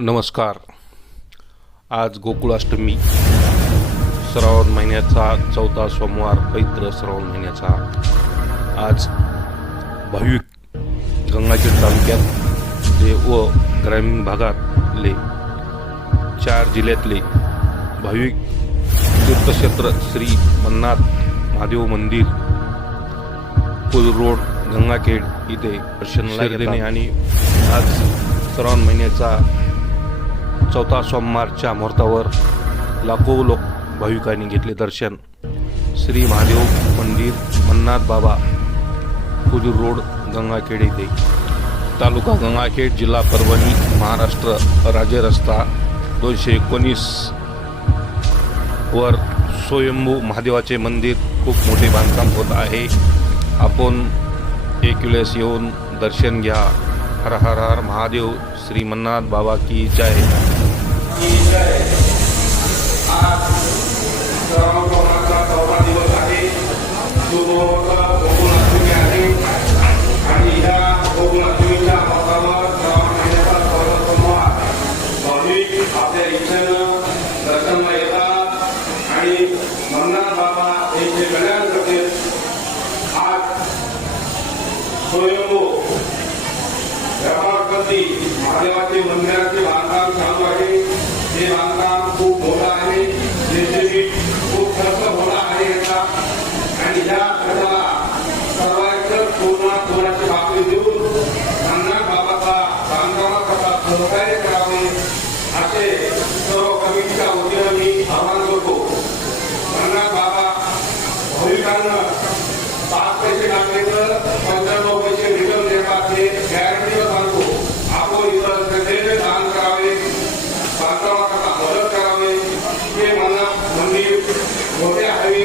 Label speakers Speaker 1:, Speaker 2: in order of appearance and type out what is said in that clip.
Speaker 1: नमस्कार. आज गोकुळाष्टमी. श्रावण महिन्याचा चौथा सोमवार पवित्र श्रावण महिन्याचा. आज भाविक गंगाखेड तालुक्यात जे व ग्रामीण भागातले चार जिल्ह्यातले भाविक तीर्थक्षेत्र श्री मन्नाथ महादेव मंदिर पुल रोड गंगाखेड इथे दर्शनाला आणि आज श्रावण महिन्याचा चौथा सोमवारच्या मुहूर्तावर लाखो लोक भाविकांनी घेतले दर्शन. श्री महादेव मंदिर मन्नाथ बाबा कुजूर रोड गंगाखेड येथे. तालुका गंगाखेड जिल्हा परभणी महाराष्ट्र राज्य रस्ता दोनशे एकोणीस वर स्वयंभू महादेवाचे मंदिर खूप मोठे बांधकाम होत आहे. आपण एक वेळेस येऊन दर्शन घ्या. हर हर हर महादेव श्री मन्नाथ बाबा की जय.
Speaker 2: स्वयंभू व्यापारपती महादेवाचे मंदिराचे असे सर्व कमिटीच्या वतीनं मी आव्हान करतो. अन्ना बाबा भाविकांना पाच पैसे टाकले तर पंच्याण्णव पैसे रिटर्न देतात हे गॅरंटीवर सांगतो. आपण इतर श्रद्धेने दान करावे बांधकामाकरता मदत करावे हे मनात मंदिर मोठे हवे